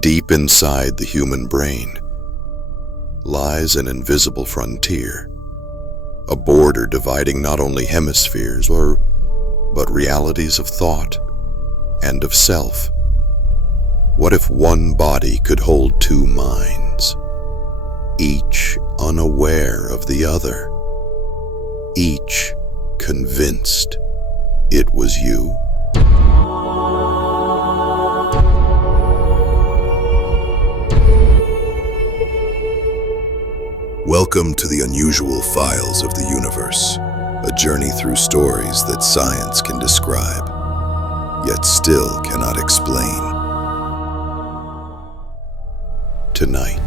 Deep inside the human brain lies an invisible frontier, a border dividing not only hemispheres, but realities of thought and of self. What if one body could hold two minds, each unaware of the other, each convinced it was you? Welcome to the unusual files of the universe, a journey through stories that science can describe, yet still cannot explain. Tonight,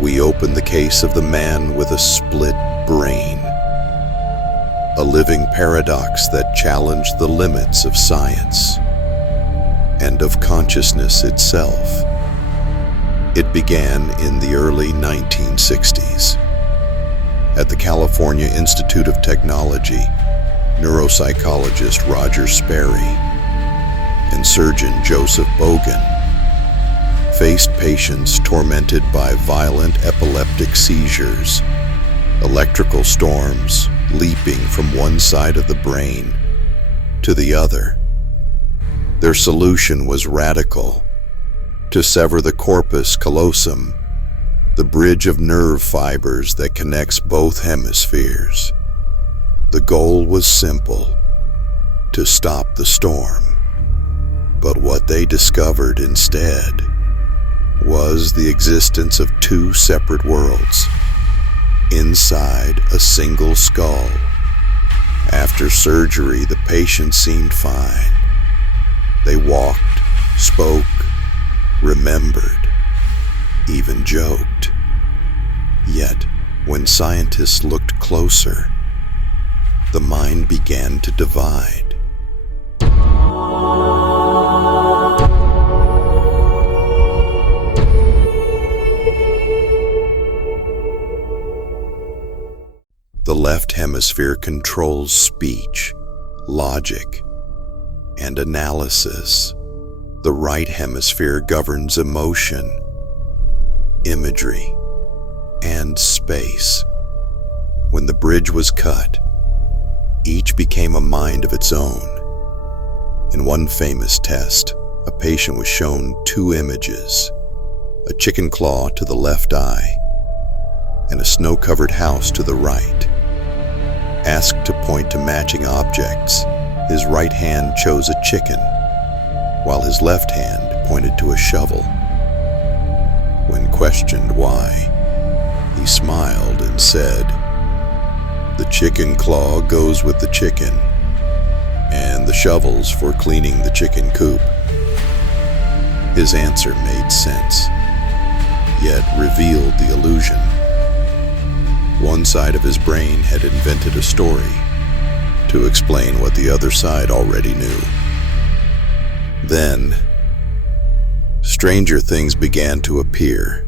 we open the case of the man with a split brain, a living paradox that challenged the limits of science and of consciousness itself. It began in the early 1960s. At the California Institute of Technology, neuropsychologist Roger Sperry and surgeon Joseph Bogen faced patients tormented by violent epileptic seizures, electrical storms leaping from one side of the brain to the other. Their solution was radical: to sever the corpus callosum, the bridge of nerve fibers that connects both hemispheres. The goal was simple: to stop the storm. But what they discovered instead was the existence of two separate worlds inside a single skull. After surgery, the patient seemed fine. They walked, spoke, remembered, even joked. Yet, when scientists looked closer, the mind began to divide. The left hemisphere controls speech, logic, and analysis. The right hemisphere governs emotion, imagery, and space. When the bridge was cut, each became a mind of its own. In one famous test, a patient was shown two images: a chicken claw to the left eye and a snow-covered house to the right. Asked to point to matching objects, his right hand chose a chicken, while his left hand pointed to a shovel. When questioned why, he smiled and said, "The chicken claw goes with the chicken, and the shovel's for cleaning the chicken coop." His answer made sense, yet revealed the illusion. One side of his brain had invented a story to explain what the other side already knew. Then, stranger things began to appear.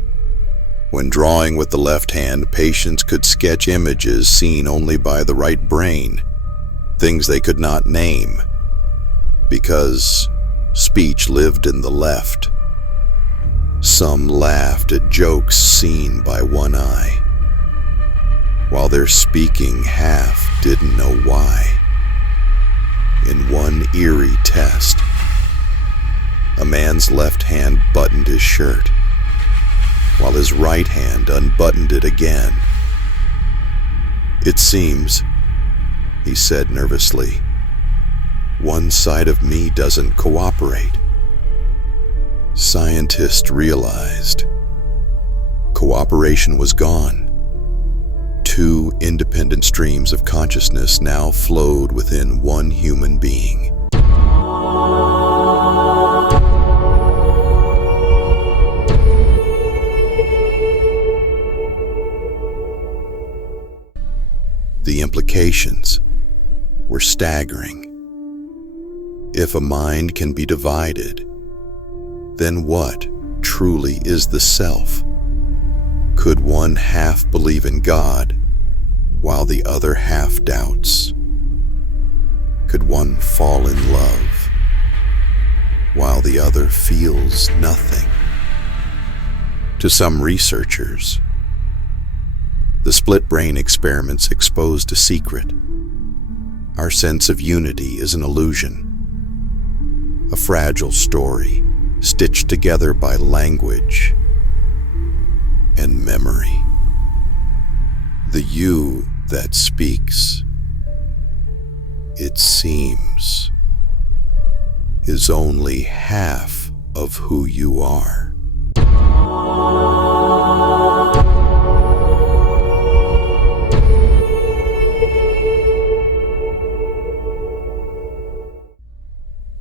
When drawing with the left hand, patients could sketch images seen only by the right brain, things they could not name, because speech lived in the left. Some laughed at jokes seen by one eye, while their speaking half didn't know why. In one eerie test, a man's left hand buttoned his shirt, while his right hand unbuttoned it again. "It seems," he said nervously, "one side of me doesn't cooperate." Scientists realized cooperation was gone. Two independent streams of consciousness now flowed within one human being. The implications were staggering. If a mind can be divided, then what truly is the self? Could one half believe in God while the other half doubts? Could one fall in love while the other feels nothing. To some researchers, the split brain experiments exposed a secret. Our sense of unity is an illusion, a fragile story stitched together by language and memory. The you that speaks, it seems, is only half of who you are.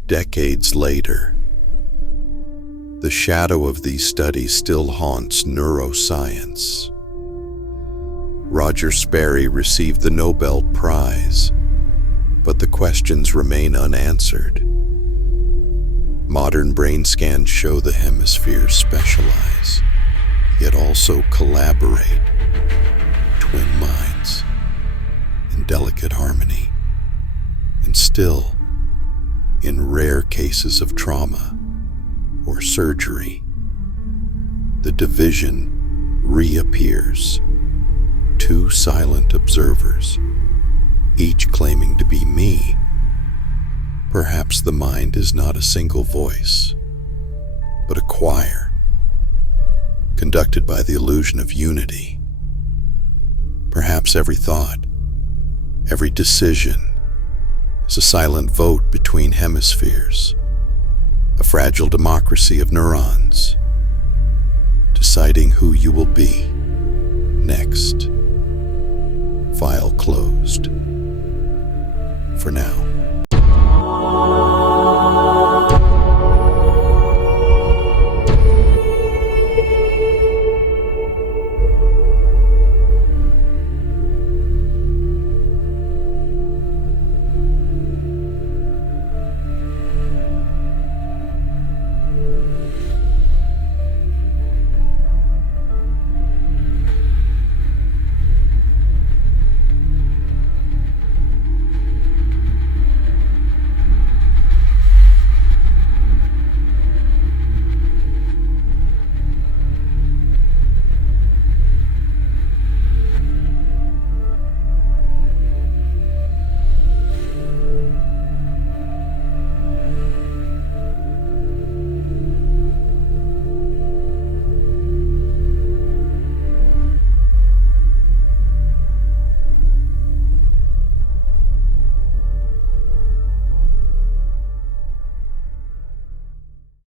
Decades later, the shadow of these studies still haunts neuroscience. Roger Sperry received the Nobel Prize, but the questions remain unanswered. Modern brain scans show the hemispheres specialize, yet also collaborate, twin minds, in delicate harmony. And still, in rare cases of trauma or surgery, the division reappears. Two silent observers, each claiming to be me. Perhaps the mind is not a single voice, but a choir, conducted by the illusion of unity. Perhaps every thought, every decision, is a silent vote between hemispheres, a fragile democracy of neurons, deciding who you will be next. File closed. For now.